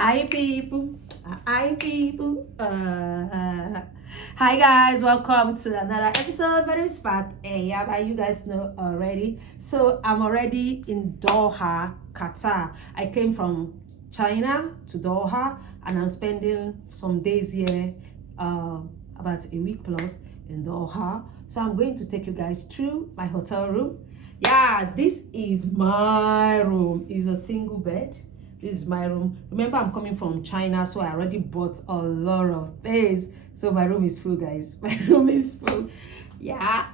Hi people, hi people. Hi guys, welcome to another episode. My name is Fat, and yeah, you guys know already. So I'm already in Doha, Qatar. I came from China to Doha, and I'm spending some days here, about a week plus in Doha. So I'm going to take you guys through my hotel room. Yeah, this is my room. It's a single bed. This is my room. Remember, I'm coming from China, so I already bought a lot of things. So my room is full, guys. My room is full. Yeah.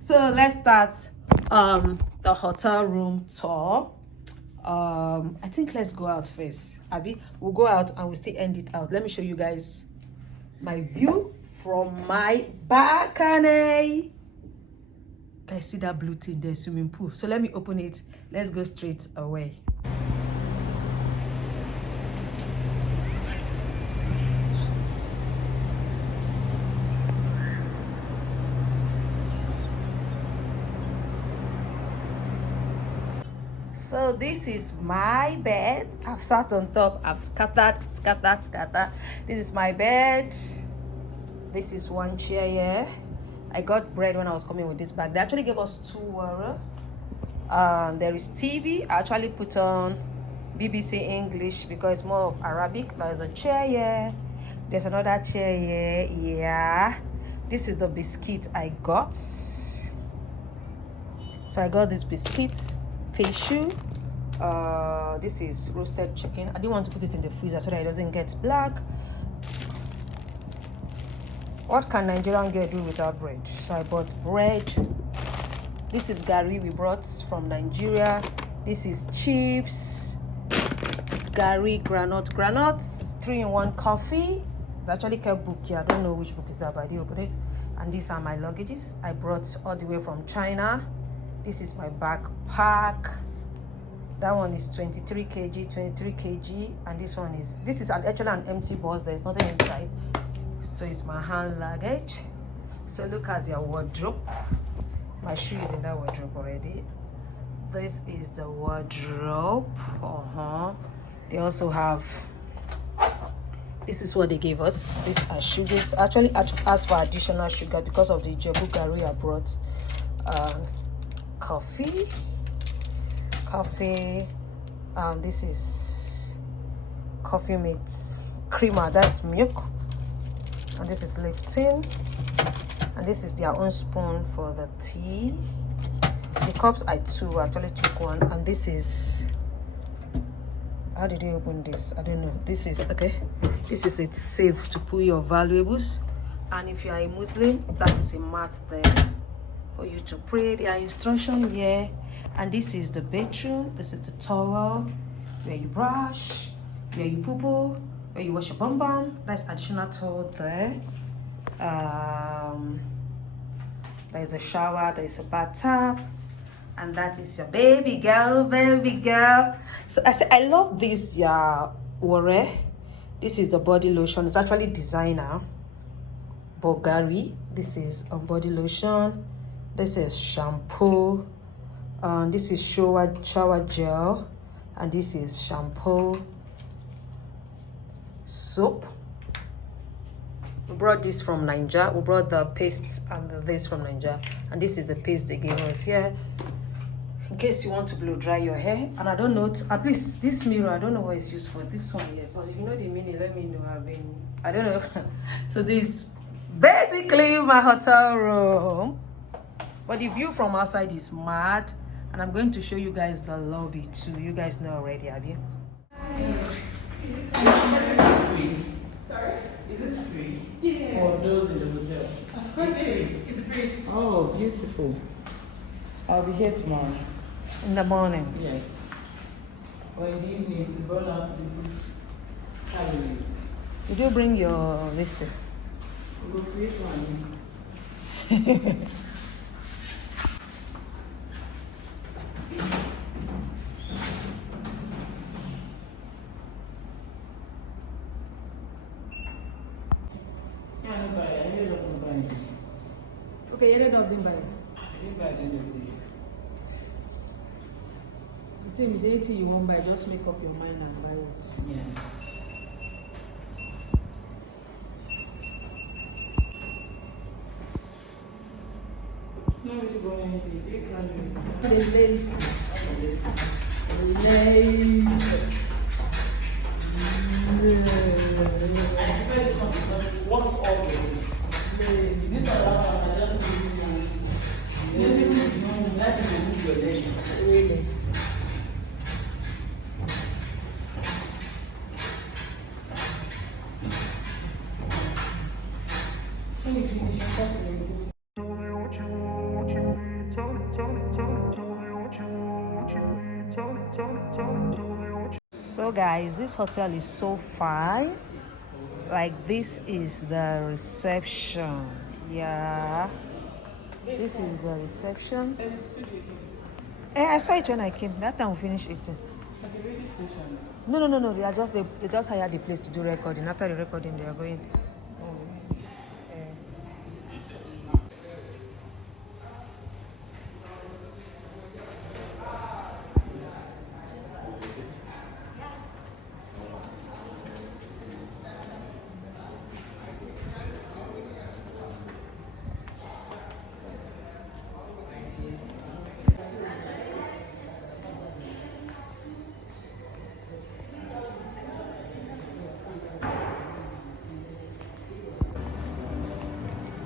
So let's start the hotel room tour. I think let's go out first. Abby, we'll go out and we'll still end it out. Let me show you guys my view from my balcony. Guys, see that blue thing there, swimming pool. So let me open it. Let's go straight away. So this is my bed. I've sat on top. I've scattered. This is my bed. This is one chair here. I got bread when I was coming with this bag. They actually gave us 2 water. There is TV. I actually put on BBC English because it's more of Arabic. There's a chair here. There's another chair here. Yeah. This is the biscuit I got. So I got this biscuit, tissue. This is roasted chicken. I didn't want to put it in the freezer so that it doesn't get black. What can Nigerian girl do without bread? So I bought bread. This is gari we brought from Nigeria. This is chips, gari, granules, 3-in-1 coffee. They actually kept book here. I don't know which book is that, but I did open it. And these are my luggages I brought all the way from China. This is my backpack. That one is 23 kg, and this is actually an empty box. There is nothing inside. So it's my hand luggage. So look at their wardrobe. My shoe is in that wardrobe already. This is the wardrobe. They also have, this is what they gave us. These are sugars. Actually asked for additional sugar because of the gari I brought. Coffee. This is coffee meets creamer, that's milk. And this is Lipton, and this is their own spoon for the tea. The cups I actually took one, and this is, how did they open this? I don't know. This is okay. This is it, safe to put your valuables, and if you are a Muslim, that is a mat there for you to pray. There are instructions here, and this is the bathroom. This is the towel where you brush, where you poo-poo, where you wash your bum. That's additional towel there. There's a shower, there's a bathtub, and that is your baby girl. So I say I love this water. This is the body lotion. It's actually designer Bulgari. This is a body lotion. This is shampoo. This is shower gel, and this is shampoo. Soap. We brought this from Nigeria. We brought the pastes and this from Nigeria, and this is the paste they gave us here in case you want to blow dry your hair. And I don't know, at least this mirror, I don't know what it's used for. This one here, but if you know the meaning, let me know. I don't know. So this is basically my hotel room, but the view from outside is mad, and I'm going to show you guys the lobby too. You guys know already, have you? Sorry? Is this free? Yeah. For those in the hotel? Of course it's free. Oh, beautiful. I'll be here tomorrow. In the morning. Yes. Or in the evening to burn out these calories. Did you bring your list? We'll create one. Okay, you ended up doing bad. I think by the end of the day. You Same is 80 you won't buy, just make up your mind and buy it. Yeah. Not really going anything. 3 calories. The lace. I prefer this one because it works all the way. This other one, I just using no like to move your leg. Really? When you finish, you first will go. So guys, this hotel is so fine. Like, this is the reception. Yeah, this is the reception. I saw it when I came. That time we finished eating. No. They just hired the place to do recording. After the recording, they are going.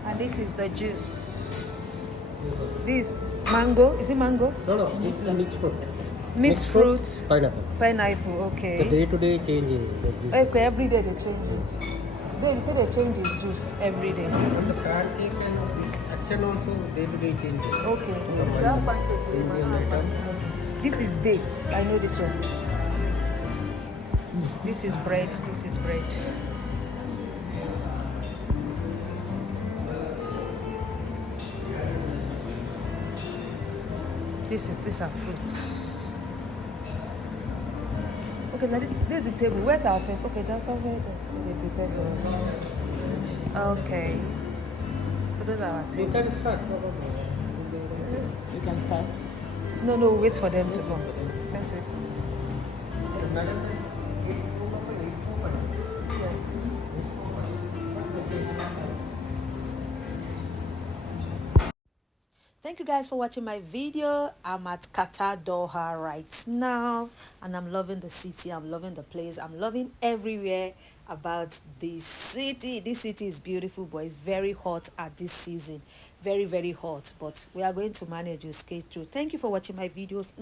And this is the juice. This mango. Is it mango? No, this is the mixed fruit. Mixed fruit. Pineapple. Pineapple. Okay. The day-to-day changing the juice. Okay, every day they change it. Babe, you say they change the juice every day. On the pancake and action also day-to-day changes. Okay. You have pancake too, man. I have pancake. This is dates. I know this one. This is bread. This is bread. These are fruits. Okay, now this is the table. Where's our table? Okay, that's over there. They prepared for us. Okay. So those are our You table. can start. You can start. No, wait for them to come. Let's wait. Yes. Thank you guys for watching my video. I'm at Qatar, Doha right now, and I'm loving the city. I'm loving the place. I'm loving everywhere about this city. This city is beautiful, but it's very hot at this season. Very, very hot, but we are going to manage to skate through. Thank you for watching my videos.